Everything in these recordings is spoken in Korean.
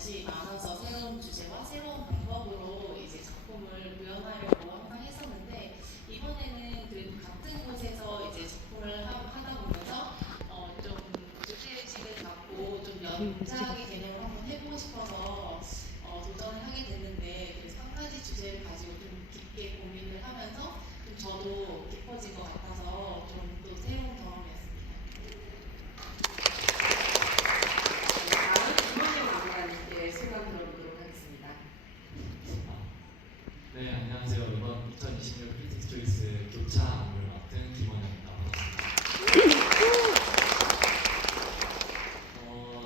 관심이 많아서 새로운 주제와 새로운 방법으로 이제 작품을 구현하려고 항상 했었는데 이번에는 그 같은 곳에서 이제 작품을 하다 보면서 좀 주제의식을 갖고 좀 연작의 개념을 한번 해보고 싶어서 도전을 하게 됐는데 그래서 한 가지 주제를 가지고 좀 깊게 고민을 하면서 좀 저도 깊어진 것 같아서 좀 또 새로운 경험이었습니다. 다음 김원영 안무가님께 소감 들어보도록 하겠습니다. 네, 안녕하세요. 이번 2026 크리틱스 초이스 교차 안무를 맡은 김원영입니다. 반갑습니다.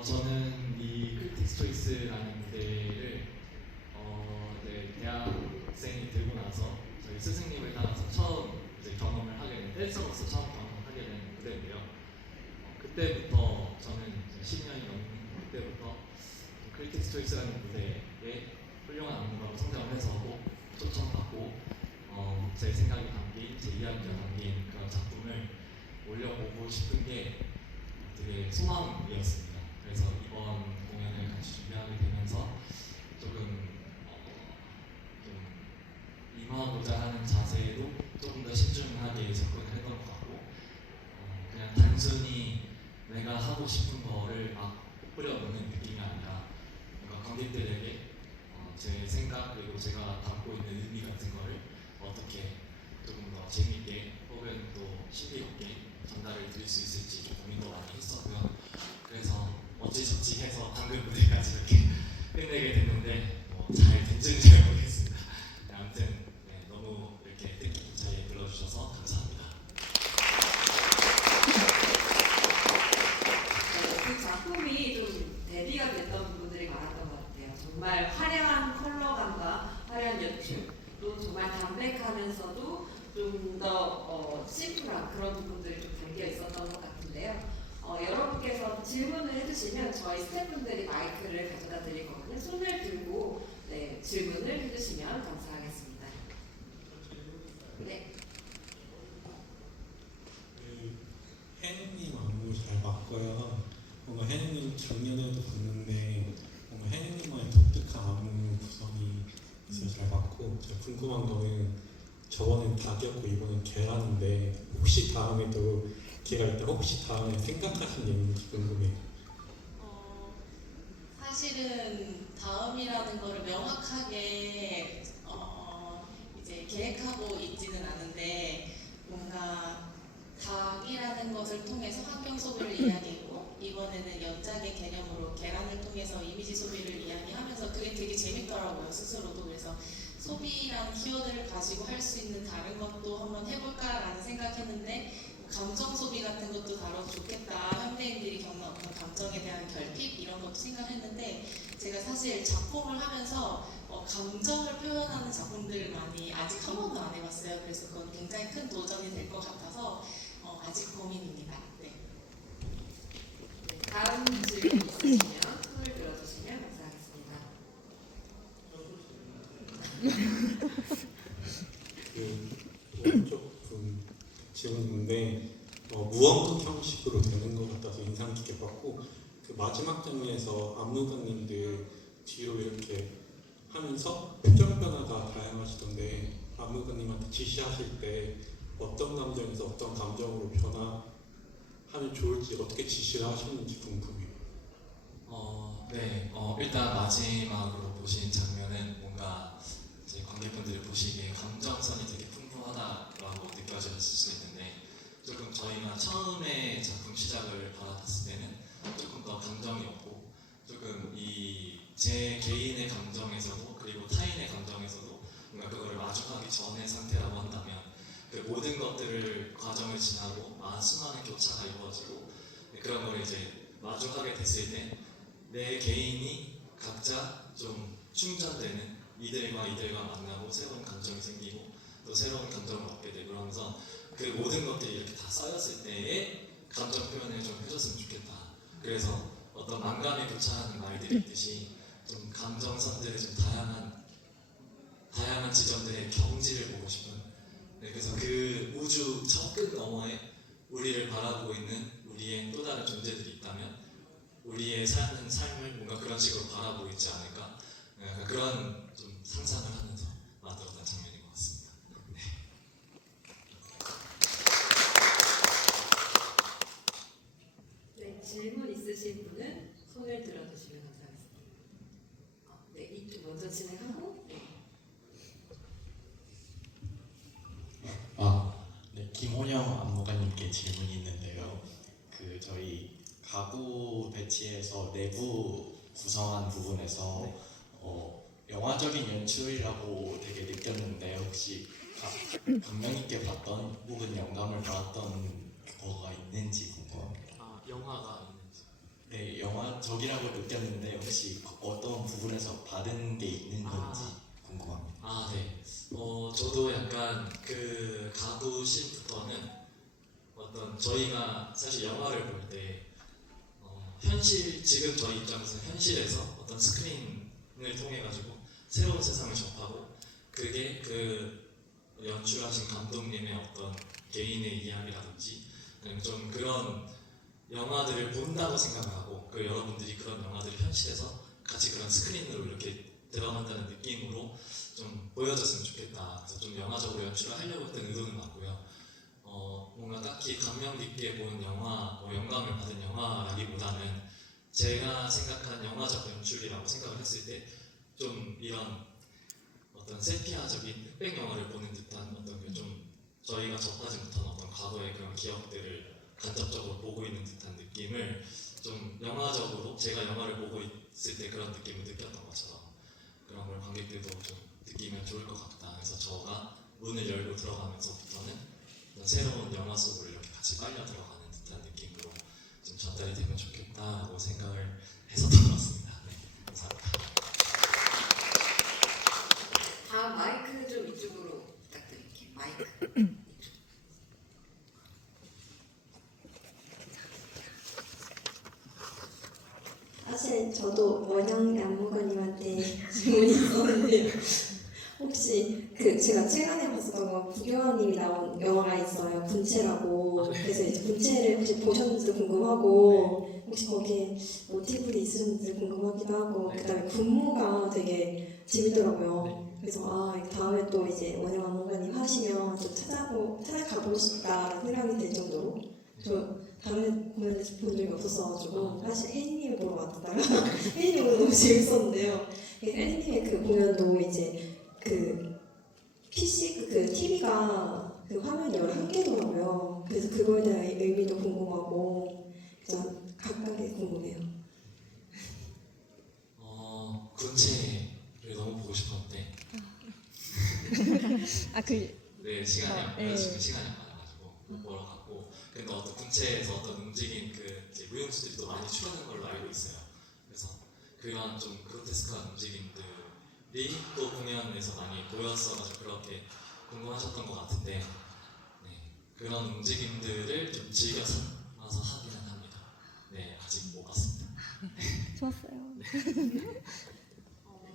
저는 이 크리틱스 초이스라는 무대를 대학생이 되고 나서 저희 스승님을 따라서 처음 이제 경험을 하게 된 댄서로서 처음 경험하게 된 무대인데요. 그때부터 저는 이제 10년이 넘는 그때부터 크리틱스 초이스라는 무대에 훌륭한 안무가로 성장을 해서 초청받고 제 생각이 담긴, 제 이야기가 담긴 그런 작품을 올려보고 싶은 게 되게 소망이었습니다. 그래서 이번 공연을 같이 준비하게 되면서 조금 좀 임하고자 하는 자세로 조금 더 신중하게 접근을 했던 것 같고 그냥 단순히 내가 하고 싶은 거를 막 뿌려보는 느낌이 아니라 뭔가 관객들에게 제 생각 그리고 제가 담고 있는 의미 같은 거를 어떻게 조금 더 재밌게 혹은 또 신비롭게 전달을 드릴 수 있을지 좀 고민도 많이 했었고요. 그래서 어찌저찌 해서 방금 무대까지 이렇게 끝내게 됐는데 잘 됐는지 잘 모르겠습니다. 네, 아무튼 너무 이렇게 뜻깊은 자리에 불러주셔서 감사합니다. 그 작품이 좀 대비가 됐던 부분들이 많았던 것 같아요. 정말 화려한 컬러감과 화려한 연출, 또 정말 담백하면서도 좀 더 심플한 그런 부분들이 좀 담겨 있었던 것 같은데요. 여러분께서 질문을 해주시면 저희 스태프분들이 마이크를 가져다 드릴 거거든요. 손을 들고 질문을 해주시면 감사하겠습니다. 네. 혜능님 안무 잘 봤고요. 뭔가 혜능님 작년에도 봤는데 뭔가 혜능님만의 독특한 안무 구성이 있어서 잘 봤고 제가 궁금한 거는 저번엔 닭이었고 이번엔 계란인데 혹시 다음에도 개가 있다 혹시 다음에 생각하신 게 있는지 궁금해요. 사실은 다음이라는 거를 명확하게 이제 계획하고 있지는 않은데 뭔가 닭이라는 것을 통해서 환경 소비를 이야기했고 이번에는 연작의 개념으로 계란을 통해서 이미지 소비를 이야기하면서 그게 되게 재밌더라고요 스스로도. 그래서 소비라는 키워드를 가지고 할 수 있는 다른 것도 한번 해볼까라는 생각했는데 감정 소비 같은 것도 다뤄도 좋겠다. 현대인들이 겪는 어떤 감정에 대한 결핍 이런 것도 생각했는데 제가 사실 작품을 하면서 감정을 표현하는 작품들을 많이 아직 한 번도 안 해봤어요. 그래서 그건 굉장히 큰 도전이 될 것 같아서 아직 고민입니다. 네. 다음 질문 있으시면 손을 들어주시면 감사하겠습니다. 그 오른쪽 분 질문인데 무언극 형식으로 되는 것 같아서 인상 깊게 봤고 그 마지막 장면에서 안무가님들 뒤로 이렇게 하면서 표정 변화가 다양하시던데 안무가님한테 지시하실 때 어떤 감정에서 어떤 감정으로 변화하면 좋을지 어떻게 지시를 하셨는지 궁금해요. 네, 일단 마지막으로 보신 장면은 뭔가 이제 관객분들이 보시기에 감정선이 되게 풍부하다라고 느껴졌을 수 있는데 조금 저희가 처음에 작품 시작을 받았을 때는 조금 더 감정이 없고 조금 제 개인의 감정에서도 그리고 타인의 감정에서도 뭔가 그거를 마주하기 전의 상태라고 한다면 그 모든 것들을 과정을 지나고 수많은 교차가 이루어지고 그런 걸 이제 마주하게 됐을 때 내 개인이 각자 좀 충전되는 이들과 만나고 새로운 감정이 생기고 또 새로운 감정을 얻게 되고 그러면서 그 모든 것들이 이렇게 다 쌓였을 때의 감정 표현을 좀 해줬으면 좋겠다. 그래서 어떤 만감에 교차하는 말들이 있듯이 좀 감정선들의 좀 다양한 지점들의 경지를 보고 싶은 그래서 그 우주 저 끝 너머에 우리를 바라보고 있는 우리의 또 다른 존재들이 있다면 우리의 사는 삶을 뭔가 그런 식으로 바라보고 있지 않을까? 약간 그런 좀 상상을 하면서 만들었던 장면인 것 같습니다. 네, 질문 있으신 분은 손을 들어주시면 감사하겠습니다. 네, 이쪽 먼저 진행하고. 네. 네, 김호영 안무가님께 질문이 있는데요. 그 저희 가구 배치에서 내부 구성한 부분에서 영화적인 연출이라고 되게 느꼈는데 혹시 감명 있게 봤던 혹은 영감을 받았던 거가 있는지 궁금합니다. 영화가 있는지. 네, 영화적이라고 느꼈는데 혹시 어떤 부분에서 받은 게 있는 건지 궁금합니다. 네. 저도 약간 그 가구 씬부터는 어떤 저희가 사실 영화를 볼 때 지금 저희 입장에서 현실에서 어떤 스크린을 통해 가지고 새로운 세상을 접하고 그게 그 연출하신 감독님의 어떤 개인의 이야기라든지 좀 그런 영화들을 본다고 생각하고 그 여러분들이 그런 영화들을 현실에서 같이 그런 스크린으로 이렇게 들어간다는 느낌으로 좀 보여줬으면 좋겠다. 그래서 좀 영화적으로 연출을 하려고 했던 의도는 맞고요. 뭔가 딱히 감명 깊게 본 영화, 영감을 받은 영화라기보다는 제가 생각한 영화적 연출이라고 생각을 했을 때 좀 이런 어떤 세피아적인 흑백 영화를 보는 듯한 어떤 그 좀 저희가 접하지 못한 어떤 과거의 그런 기억들을 간접적으로 보고 있는 듯한 느낌을 좀 영화적으로 제가 영화를 보고 있을 때 그런 느낌을 느꼈던 것처럼 그런 걸 관객들도 좀 느끼면 좋을 것 같다. 그래서 저가 문을 열고 들어가면서부터는 어떤 새로운 영화 속으로 이렇게 같이 빨려 들어가는 듯한 느낌으로 좀 전달이 되면 좋겠다라고 생각을 해서 들어봤습니다. 네, 감사합니다. 다음 마이크 좀 이쪽으로 부탁드릴게요. 마이크. 사실 저도 원영 안무가님한테 질문이 있었는데요. 혹시 제가 최근에 봤었던 건 구교환님이 나온 영화가 있어요. 군체라고. 그래서 이제 군체를 혹시 보셨는지도 궁금하고 혹시 거기에 모티브도 있으셨는지 궁금하기도 하고 그다음에 군무가 되게 재밌더라고요. 그래서 다음에 또 이제 원영 안무가님 하시면 좀 찾아가보고 싶다라는 생각이 들 정도로 저 다른 공연에서 본 적이 없었어가지고 사실 혜니님을 보러 왔다가 혜니님 오늘 너무 재밌었는데요. 혜니님의 그 공연도 이제 그 PC 그 TV가 그 화면이 11개더라고요. 그래서 그거에 대한 의미도 궁금하고 그래서 각각의 궁금해요. 군체를 너무 보고 싶었는데 네, 지금 시간이 안 많아가지고 못 보러 갔고 근데 어떤 군체에서 어떤 움직임 이제 무용수들이 또 많이 출연하는 걸로 알고 있어요. 그래서 그런 좀 그로테스크한 움직임들이 또 공연에서 많이 보였어가지고 그렇게 궁금하셨던 것 같은데 그런 움직임들을 좀 즐겨서 와서 하기는 합니다. 네, 아직 못 봤습니다.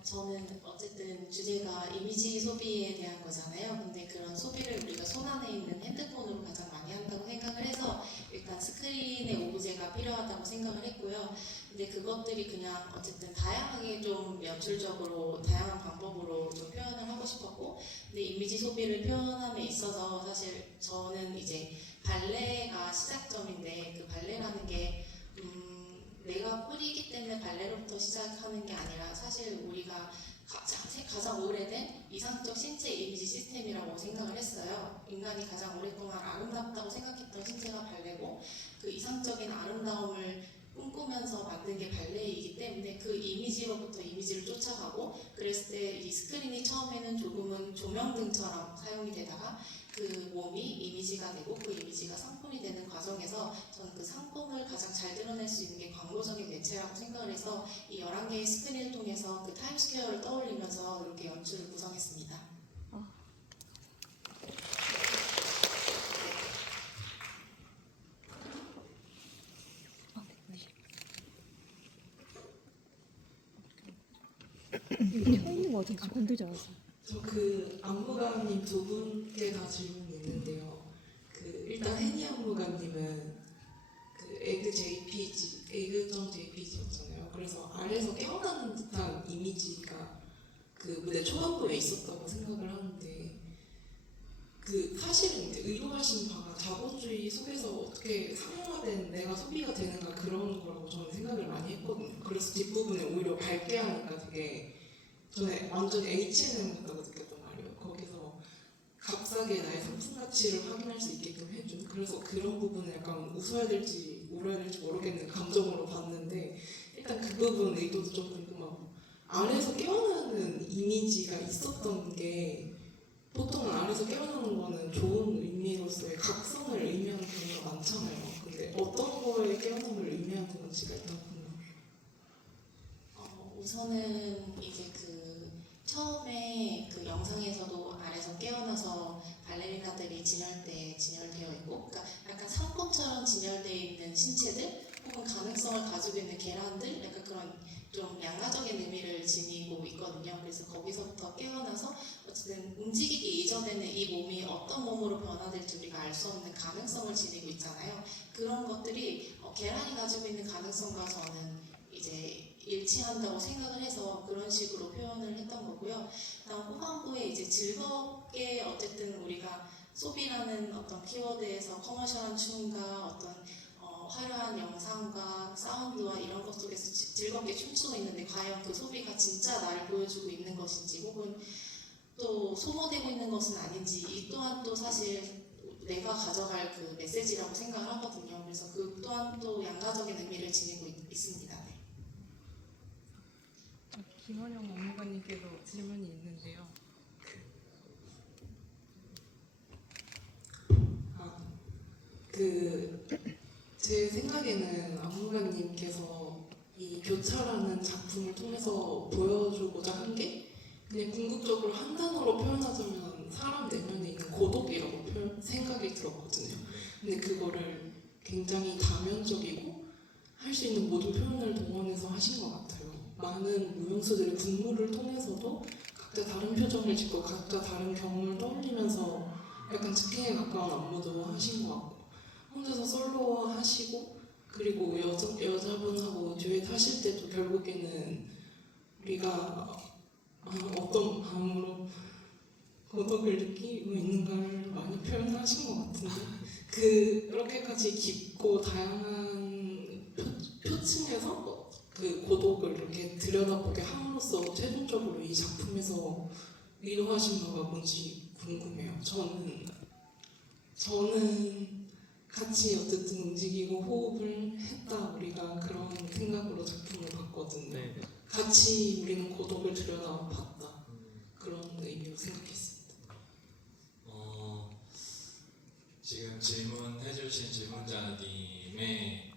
저는 어쨌든 주제가 이미지 소비에 대한 거잖아요. 근데 그런 소비를 우리가 손안에 있는 핸드폰으로 가장 많이 한다고 생각을 해서 일단 스크린의 오브제가 필요하다고 생각을 했고요. 근데 그것들이 그냥 어쨌든 다양하게 좀 연출적으로 다양한 방법으로 좀 표현을 하고 싶었고 근데 이미지 소비를 표현함에 있어서 사실 저는 이제 발레가 시작점인데 그 발레라는 게 내가 뿌리기 때문에 발레로부터 시작하는 게 아니라 사실 우리가 가장 오래된 이상적 신체 이미지 시스템이라고 생각을 했어요. 인간이 가장 오랫동안 아름답다고 생각했던 신체가 발레고 그 이상적인 아름다움을 꿈꾸면서 만든 게 발레이기 때문에 그 이미지로부터 이미지를 쫓아가고 그랬을 때 이 스크린이 처음에는 조금은 조명등처럼 사용이 되다가 그 몸이 이미지가 되고 그 이미지가 상품이 되는 과정에서 저는 그 상품을 가장 잘 드러낼 수 있는 게 광고적인 매체라고 생각을 해서 이 11개의 스크린을 통해서 그 타임스퀘어를 떠올리면서 이렇게 연출을 구성했습니다. 혜인님 어떻게 건들지 않았어요? 저 그 안무가님 두 분께 다 질문이 있는데요. 그 일단 혜니 안무가님은 그 에그정 JPG였잖아요. 그래서 아래에서 깨어나는 듯한 이미지가 그 무대 초반부에 있었다고 생각을 하는데 그 사실은 이제 의도하신 바가 자본주의 속에서 어떻게 상용화된 내가 소비가 되는가 그런 거라고 저는 생각을 많이 했거든요. 그래서 뒷부분에 오히려 밝게 하니까 되게 저는 완전 H&M 같다고 느꼈단 말이에요. 거기서 값싸게 나의 상품 가치를 확인할 수 있게끔 해준. 그래서 그런 부분을 약간 웃어야 될지 울어야 될지 모르겠는 감정으로 봤는데 일단 그 부분 의도도 좀 궁금하고 아래에서 깨어나는 이미지가 있었던 게 보통은 아래에서 깨어나는 거는 좋은 의미로서의 각성을 의미하는 경우가 많잖아요. 근데 어떤 거에 깨어남을 의미하는 건지가 일단 궁금해요. 우선은 이제 그 처음에 그 영상에서도 아래서 깨어나서 발레리나들이 진열되어 있고, 그러니까 약간 상품처럼 진열되어 있는 신체들 혹은 가능성을 가지고 있는 계란들, 약간 그런 좀 양가적인 의미를 지니고 있거든요. 그래서 거기서부터 깨어나서 어쨌든 움직이기 이전에는 이 몸이 어떤 몸으로 변화될지 우리가 알 수 없는 가능성을 지니고 있잖아요. 그런 것들이 계란이 가지고 있는 가능성과 저는 이제 일치한다고 생각을 해서 그런 식으로 표현을 했던 거고요. 다음 후반부에 이제 즐겁게 어쨌든 우리가 소비라는 어떤 키워드에서 커머셜한 춤과 어떤 화려한 영상과 사운드와 이런 것 속에서 즐겁게 춤추고 있는데 과연 그 소비가 진짜 나를 보여주고 있는 것인지 혹은 또 소모되고 있는 것은 아닌지 이 또한 또 사실 내가 가져갈 그 메시지라고 생각을 하거든요. 그래서 그 또한 또 양가적인 의미를 지니고 있습니다. 네. 김원영 업무관님께도 질문이 있는데요. 제 생각에는 안무관님께서 이 교차라는 작품을 통해서 보여주고자 한 게 그냥 궁극적으로 한 단어로 표현하자면 사람 내면에 있는 고독이라고 생각이 들었거든요. 근데 그거를 굉장히 다면적이고 할 수 있는 모든 표현을 동원해서 하신 것 같아요. 많은 무용수들의 군무를 통해서도 각자 다른 표정을 짓고 각자 다른 경험을 떠올리면서 약간 즉흥에 가까운 안무도 하신 것 같고 혼자서 솔로 하시고 그리고 여자분하고 듀엣 하실 때도 결국에는 우리가 어떤 마음으로 고독을 느끼고 있는가를 많이 표현하신 것 같은데 그렇게까지 깊고 다양한 표층에서 그 고독을 이렇게 들여다보게 함으로써 최종적으로 이 작품에서 의도하신 바가 뭔지 궁금해요. 저는 같이 어쨌든 움직이고 호흡을 했다 우리가 그런 생각으로 작품을 봤거든요. 네. 같이 우리는 고독을 들여다봤다 그런 의미로 생각했습니다. 지금 질문해주신 질문자님의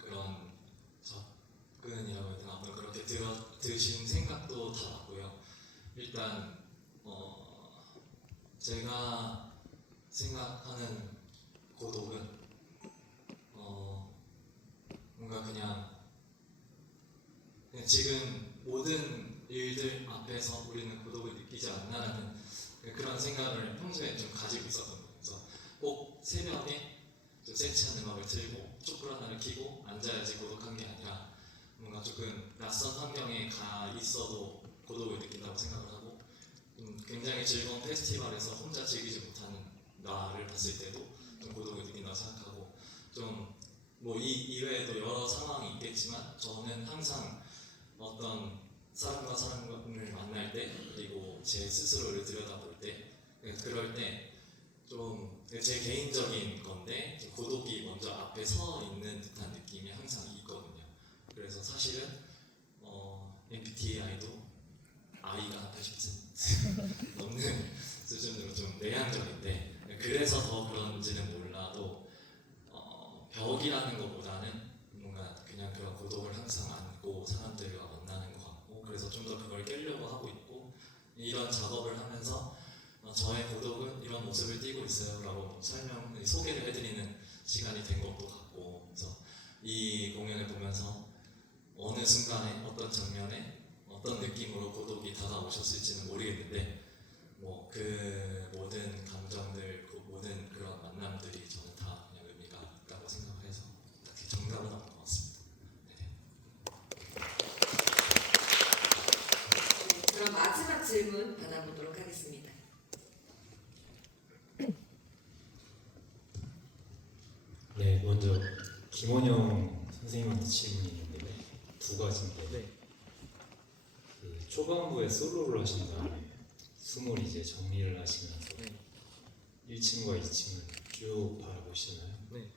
그런 접근이라고 해야 되나 그렇게 드신 생각도 다 맞고요. 일단 제가 생각하는 고독은 뭔가 그냥 지금 모든 일들 앞에서 우리는 고독을 느끼지 않나라는 그런 생각을 평소에 좀 가지고 있었거든요. 그래서 꼭 새벽에 좀 세치한 음악을 틀고 촛불 하나를 켜고 앉아야지 고독한 게 아니라 뭔가 조금 낯선 환경에 가 있어도 고독을 느낀다고 생각을 하고 굉장히 즐거운 페스티벌에서 혼자 즐기지 못하는 나를 봤을 때도 좀 고독을 느낀다고 생각하고 좀 뭐 이 이외에도 여러 상황이 있겠지만 저는 항상 어떤 사람과 사람을 만날 때 그리고 제 스스로를 들여다볼 때 그럴 때 좀 제 개인적인 건데 고독이 먼저 앞에 서 있는 듯한 느낌이 항상 있거든요. 그래서 사실은 MBTI도 I가 80% 넘는 수준으로 좀 내향적인데 그래서 더 그런지는 몰라도 벽이라는 것보다는 뭔가 그냥 그런 고독을 항상 안고 사람들과 만나는 것 같고 그래서 좀 더 그걸 깨려고 하고 있고 이런 작업을 하면서 저의 고독은 이런 모습을 띠고 있어요 라고 소개를 해드리는 시간이 된 것도 같고 그래서 이 공연을 보면서 어느 순간에 어떤 장면에 어떤 느낌으로 고독이 다가오셨을지는 모르겠는데 뭐 그 모든 감정들 그 모든 그런 만남들이 저는 다 그냥 의미가 있다고 생각을 해서 딱히 정답은 없는 것 같습니다. 네. 질문 받아보도록 하겠습니다. 네, 먼저 김원영 선생님한테 질문이 있는데 두 가지인데 그 초반부에 솔로를 하신 다음에 숨을 이제 정리를 하시면서 1층과 2층을 쭉 바라보시나요? 네.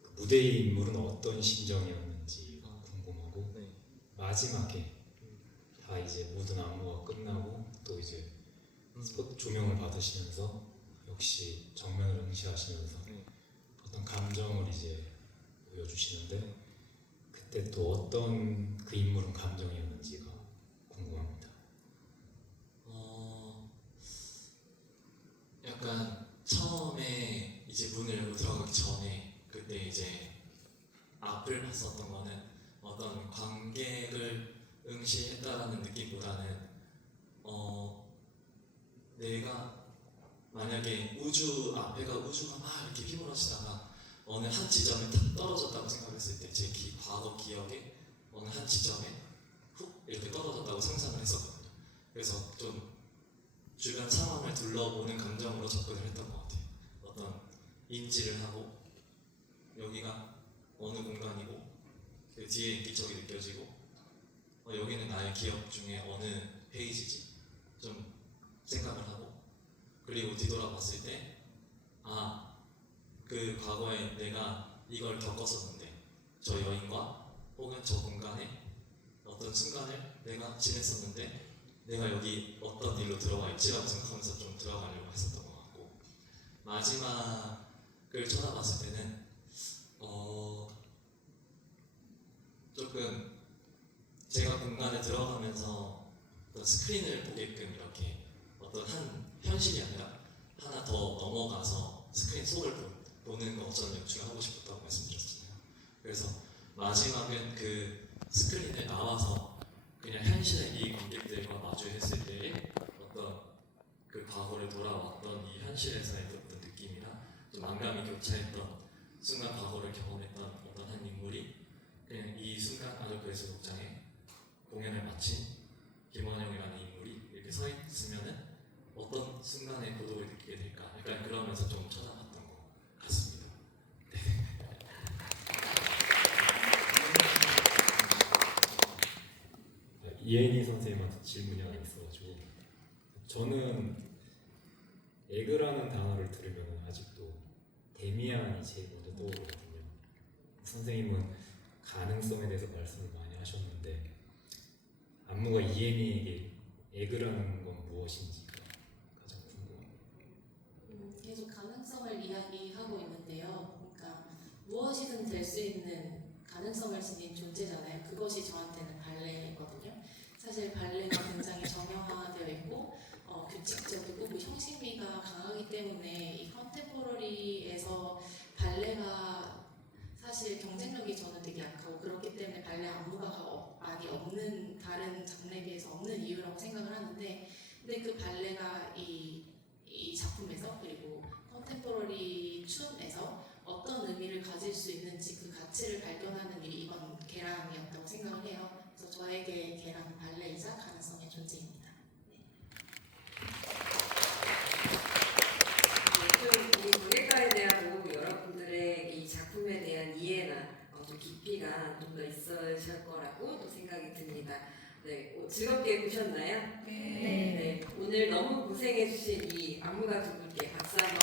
그 무대의 인물은 어떤 심정이었는지 궁금하고 네. 마지막에 다 이제 모든 안무가 끝나고 또 이제 스포트 조명을 받으시면서 역시 정면을 응시하시면서 어떤 감정을 이제 보여주시는데 그때 또 어떤 그 인물은 감정이었는지가 궁금합니다. 약간 처음에 이제 문을 열고 들어가기 전에 그때 이제 앞을 봤었던 거는 어떤 관객을 응시했다라는 느낌보다는 내가 만약에 우주가 막 이렇게 휘몰아치다가 어느 한 지점에 탁 떨어졌다고 생각했을 때 제 과거 기억에 어느 한 지점에 훅 이렇게 떨어졌다고 상상을 했었거든요. 그래서 좀 주변 상황을 둘러보는 감정으로 접근을 했던 것 같아요. 어떤 인지를 하고 여기가 어느 공간이고 그 뒤에 기척이 느껴지고 여기는 나의 기억 중에 어느 페이지지 좀 생각을 하고 그리고 뒤돌아봤을 때 그 과거에 내가 이걸 겪었었는데 저 여인과 혹은 저 공간에 어떤 순간을 내가 지냈었는데 내가 여기 어떤 일로 들어와 있지라고 생각하면서 좀 들어가려고 했었던 것 같고 마지막을 쳐다봤을 때는 조금 제가 공간에 들어가면서 어떤 스크린을 보게끔 이렇게 어떤 한 현실이 아니라 하나 더 넘어가서 스크린 속을 보는 거 저는 연출을 하고 싶었다고 말씀드렸잖아요. 그래서 마지막은 그 스크린에 나와서 그냥 현실의 이 관객들과 마주했을 때의 어떤 그 과거를 돌아왔던 이 현실에서의 어떤 느낌이나 좀 만감이 교차했던 순간 과거를 경험했던 어떤 한 인물이 그냥 이 순간 아저크에서 극장에 공연을 마친 김원영이라는 인물이 이렇게 서 있으면은 어떤 순간의 고독을 느끼게 될까? 약간 그러면서 좀 쳐다봤던 것 같습니다. 이혜니 선생님한테 질문이 하나 있어가지고 저는 에그라는 단어를 들으면 아직도 데미안이 제일 먼저 떠오르거든요. 선생님은 가능성에 대해서 말씀을 많이 하셨는데 안무가 이혜니에게 에그라는 건 무엇인지가 가장 궁금합니다. 계속 가능성을 이야기하고 있는데요. 그러니까 무엇이든 될 수 있는 가능성을 지닌 존재잖아요. 그것이 저한테는 발레거든요. 사실 발레가 굉장히 정형화되어 있고 규칙적이고 그 형식미가 강하기 때문에 이 컨템포러리에서 발레가 사실 경쟁력이 저는 되게 약하고 그렇기 때문에 발레 안무가가 많이 없는 다른 장르에 비해서 없는 이유라고 생각을 하는데 근데 그 발레가 이 작품에서 그리고 컨템포러리 춤에서 어떤 의미를 가질 수 있는지 그 가치를 발견하는 일이 이번 개랑이었다고 생각을 해요. 그래서 저에게 개랑은 발레이자 가능성의 존재입니다. 좀 우리 관객과에 대한 여러분들의 이 작품에 대한 이해나 좀 깊이가 좀 더 있으실 거라고 또 생각이 듭니다. 네, 즐겁게 보셨나요? 네. 오늘 너무 고생해주신 이 안무가 두 분께 박수 한번